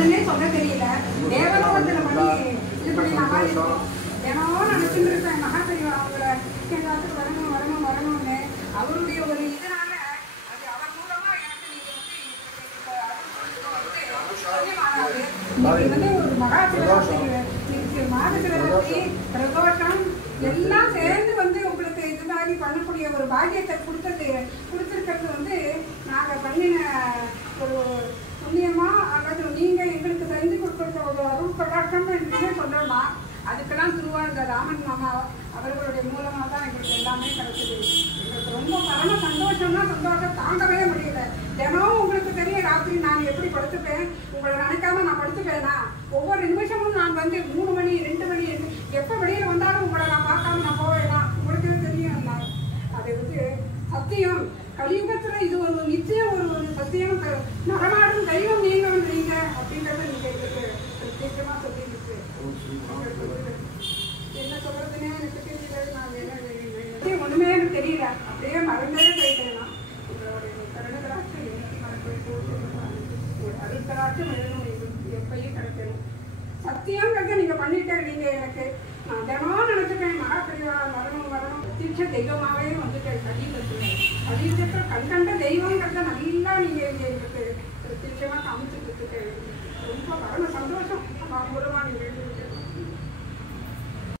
என்னன்னே சொல்ல தெரியல. தேவலோகத்தில் பண்ணி இது பண்ணி நான் இருக்கோம். தினமும் நினைச்சுட்டு இருப்பேன் மகாபெரிவா அவங்கள எல்லாத்துக்கும் வரணும் வரணும் வரணும்னு. அவருடைய ஒரு இதனால அது அவர் மூலமா எனக்கு நீங்க வந்து ஒரு மகா சிவராத்திரி மாத சிவராத்திரி பிரதோஷம் எல்லாம் சேர்ந்து வந்து உங்களுக்கு இது மாதிரி பண்ணக்கூடிய ஒரு பாக்கியத்தை கொடுத்துருக்கிறது வந்து நாங்கள் பண்ணின ஒரு புண்ணியமா அல்லது நீங்க எங்களுக்கு செஞ்சு கொடுத்துருக்க ஒரு அருள் கடாட்சம் என்று சொல்லலாம். அதுக்கெல்லாம் திருவாரூர் ராமன் மாமா அவர்களுடைய மூலமாக தான் எங்களுக்கு எல்லாமே கிடைச்சது. எங்களுக்கு ரொம்ப பரம சந்தோஷம்னா சந்தோஷம் தாங்கவே முடியல. தினமும் உங்களுக்கு தெரியும் ராத்திரி நான் எப்படி படுத்துப்பேன், உங்களை நினைக்காம நான் படுத்துப்பேனா? ஒவ்வொரு நிமிஷமும் நான் வந்து 3 மணி 2 மணி எப்போ வெளியில் வந்தாலும் உங்களை நான் பார்க்காம நான் போவேனா? உங்களுக்கு தெரியும். அது வந்து சத்தியம். கலியுகத்தில் இது ஒரு நிச்சயம் ஒரு சத்தியம். நடமாடும் தெய்வம் நீங்க அப்படின்றத நீங்க எங்களுக்கு பிரத்யேகமாக சொல்லியிருக்கு. என்ன சொல்றதுன்னே எனக்கு தெரியல. நான் என்ன ஒண்ணுமே எனக்கு தெரியல. அப்படியே மறந்தே போயிட்டேன். உங்களுடைய கருணகராட்சி அருட்கராட்சம் எழுதணும். எப்பயும் கிடைக்கணும். சத்தியங்கிறத நீங்க பண்ணிட்டே நீங்க எனக்கு நான் தினமும் நினைச்சுப்பேன் மகாபெரிவா வரணும் தீட்ச தெய்வமாகவே வந்துட்டேன். கலியுகத்தில் கண்கண்ட தெய்வங்கிறத நல்லா நீங்க எங்களுக்கு தீட்சமா காமிச்சுட்டு இருக்கேன். ரொம்ப பரம சந்தோஷம் மூலமா நீங்க